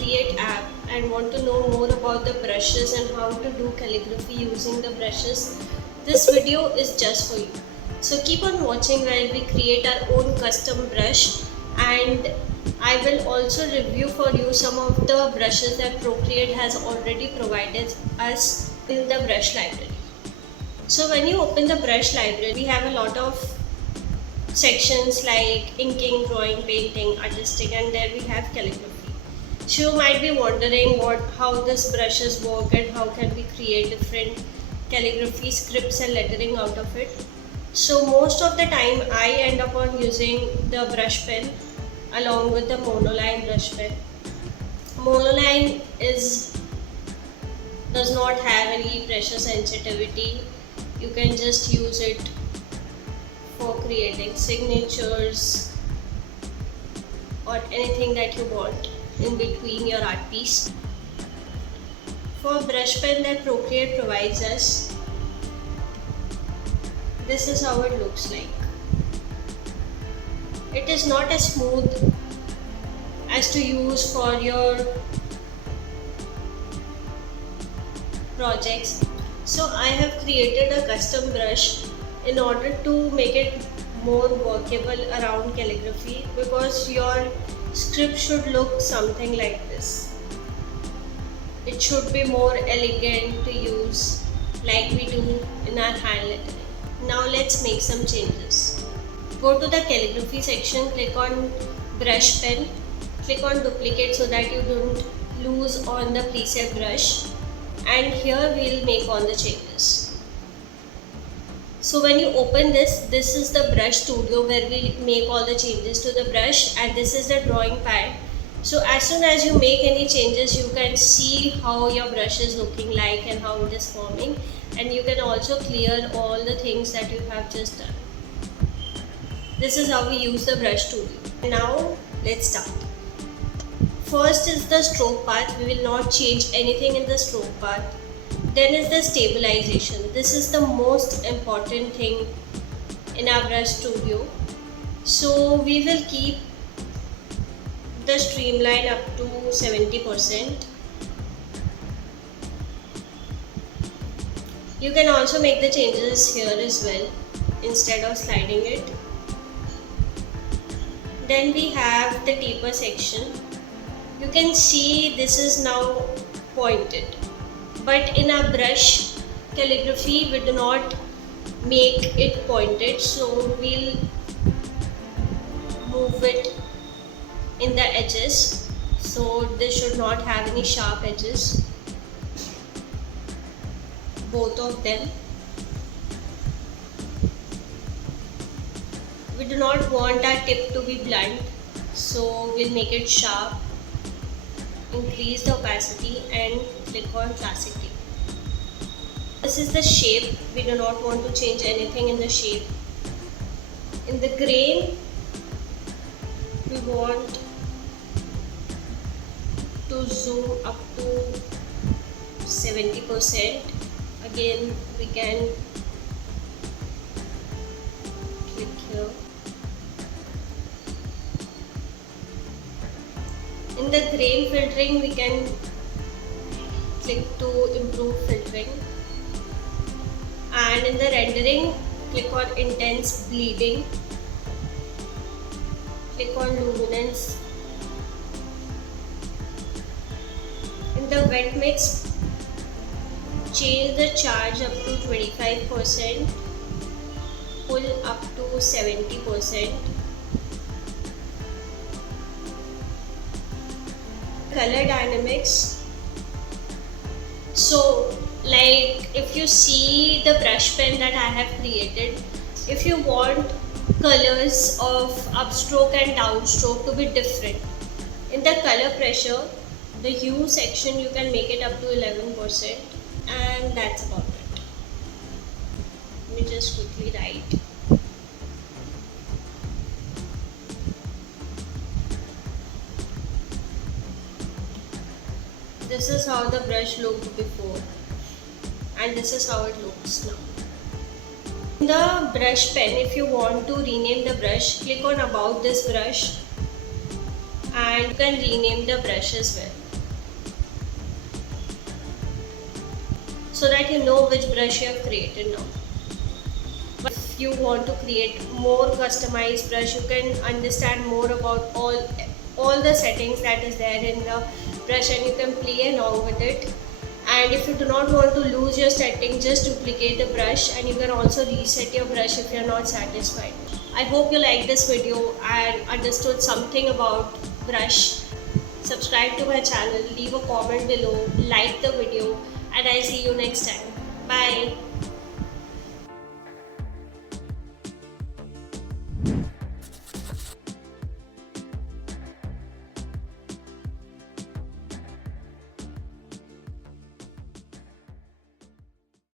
Procreate app and want to know more about the brushes and how to do calligraphy using the brushes, this video is just for you. So keep on watching while we create our own custom brush, and I will also review for you some of the brushes that Procreate has already provided us in the brush library. So when you open the brush library, we have a lot of sections like inking, drawing, painting, artistic, and there we have calligraphy. So you might be wondering how this brushes work and how can we create different calligraphy scripts and lettering out of it. So most of the time I end up on using the brush pen along with the monoline brush pen. Monoline does not have any pressure sensitivity. You can just use it for creating signatures or anything that you want in between your art piece. For brush pen that Procreate provides us, this is how it looks like. It is not as smooth as to use for your projects. So I have created a custom brush in order to make it more workable around calligraphy, because your script should look something like this. It should be more elegant to use like we do in our hand lettering. Now let's make some changes. Go to the calligraphy section, click on brush pen, click on duplicate so that you don't lose on the preset brush, and here we'll make all the changes. So when you open this is the brush studio where we make all the changes to the brush, and this is the drawing pad. So as soon as you make any changes, you can see how your brush is looking like and how it is forming, and you can also clear all the things that you have just done. This is how we use the brush studio. Now let's start. First is the stroke path. We will not change anything in the stroke path. Then is the stabilization. This is the most important thing in our brush studio. So we will keep the streamline up to 70%. You can also make the changes here as well instead of sliding it. Then we have the taper section. You can see this is now pointed, but in our brush calligraphy we do not make it pointed, so we'll move it in the edges, so this should not have any sharp edges, both of them. We do not want our tip to be blunt, so we'll make it sharp. Increase the opacity and click on classic tip. This is the shape. We do not want to change anything in the shape. In the grain, we want to zoom up to 70%. Again, we can click here. In the grain filtering, we can click to improve filtering, and in the rendering, click on intense bleeding, click on luminance. In the wet mix, change the charge up to 25%, pull up to 70%. Color dynamics. So like if you see the brush pen that I have created, if you want colors of upstroke and downstroke to be different, in the color pressure, the hue section, you can make it up to 11%, and that's about it. Let me just quickly write. This is how the brush looked before, and this is how it looks now. In the brush pen, if you want to rename the brush, click on about this brush and you can rename the brush as well. so that you know which brush you have created now. But if you want to create more customized brush, you can understand more about all the settings that is there in the brush, and you can play along with it. And if you do not want to lose your setting, just duplicate the brush, and you can also reset your brush if you are not satisfied. I hope you liked this video and understood something about brush. Subscribe to my channel, leave a comment below, like the video, and I'll see you next time. Bye.